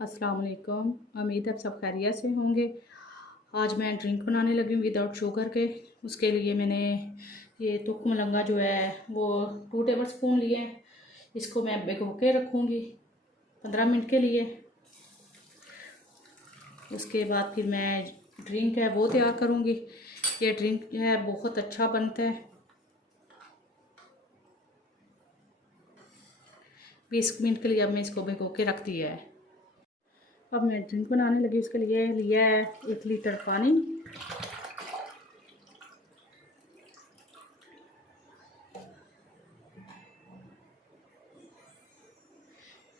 अस्सलाम वालेकुम। उम्मीद है आप सब खैरियत से होंगे। आज मैं ड्रिंक बनाने लगी हूँ विदाउट शुगर के। उसके लिए मैंने ये तुख मलंगा जो है वो 2 टेबल स्पून लिए हैं। इसको मैं भिगो के रखूँगी 15 मिनट के लिए। उसके बाद फिर मैं ड्रिंक है वो तैयार करूँगी। ये ड्रिंक जो है बहुत अच्छा बनता है। 20 मिनट के लिए अब मैं इसको भिगो के रख दिया है। अब मैं ड्रिंक बनाने लगी। उसके लिए लिया है 1 लीटर पानी।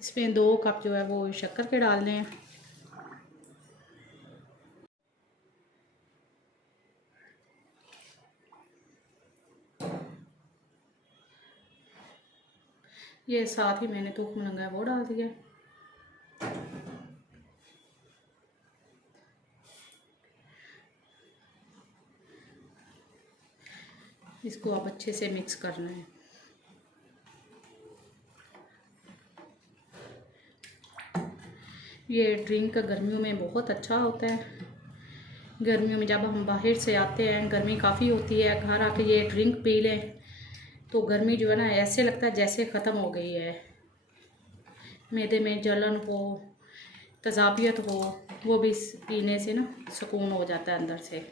इसमें 2 कप जो है वो शक्कर के डालने हैं। ये साथ ही मैंने तुख मलंगा है वो डाल दिया। इसको अब अच्छे से मिक्स करना है। ये ड्रिंक गर्मियों में बहुत अच्छा होता है। गर्मियों में जब हम बाहर से आते हैं, गर्मी काफ़ी होती है, घर आके ये ड्रिंक पी लें तो गर्मी जो है ना ऐसे लगता है जैसे ख़त्म हो गई है। मैदे में जलन हो, तज़ाबियत हो, वो भी पीने से ना सुकून हो जाता है अंदर से।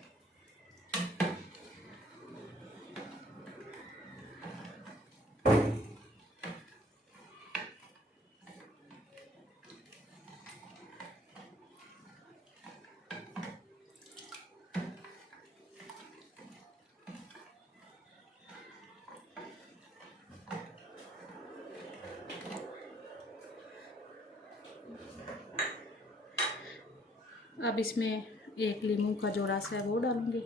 अब इसमें 1 लीमू का जो रस है वो डालूंगी।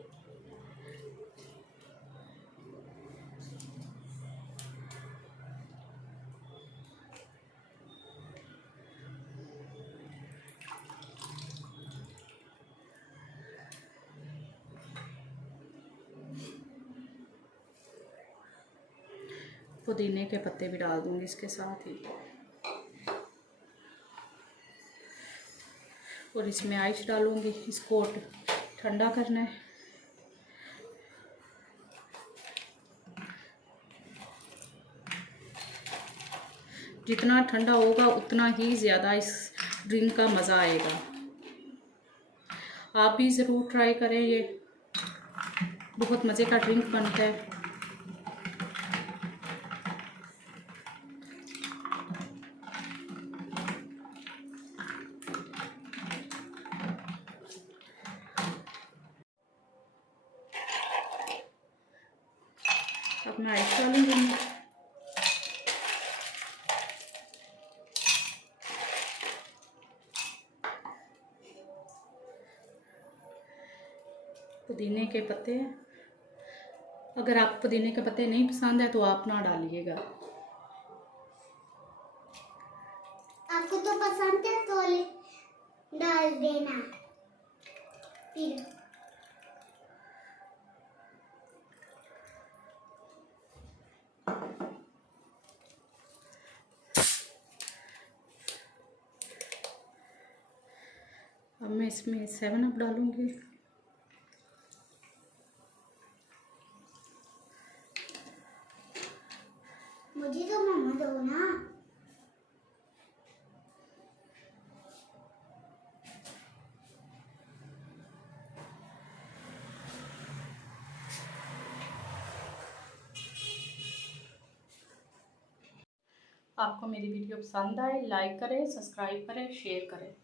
पुदीने के पत्ते भी डाल दूंगी इसके साथ ही। और इसमें आइस डालूंगी। इसको ठंडा करना है। जितना ठंडा होगा उतना ही ज़्यादा इस ड्रिंक का मज़ा आएगा। आप भी ज़रूर ट्राई करें। ये बहुत मज़े का ड्रिंक बनता है। अब मैं आइस डालूंगी। पुदीने के पत्ते, अगर आप पुदीने के पत्ते नहीं पसंद है तो आप ना डालिएगा। आपको तो पसंद है तो डाल देना। फिर अब मैं इसमें 7 अप डालूंगी। मुझे तो मम्मा दो ना। आपको मेरी वीडियो पसंद आए, लाइक करें, सब्सक्राइब करें, शेयर करें।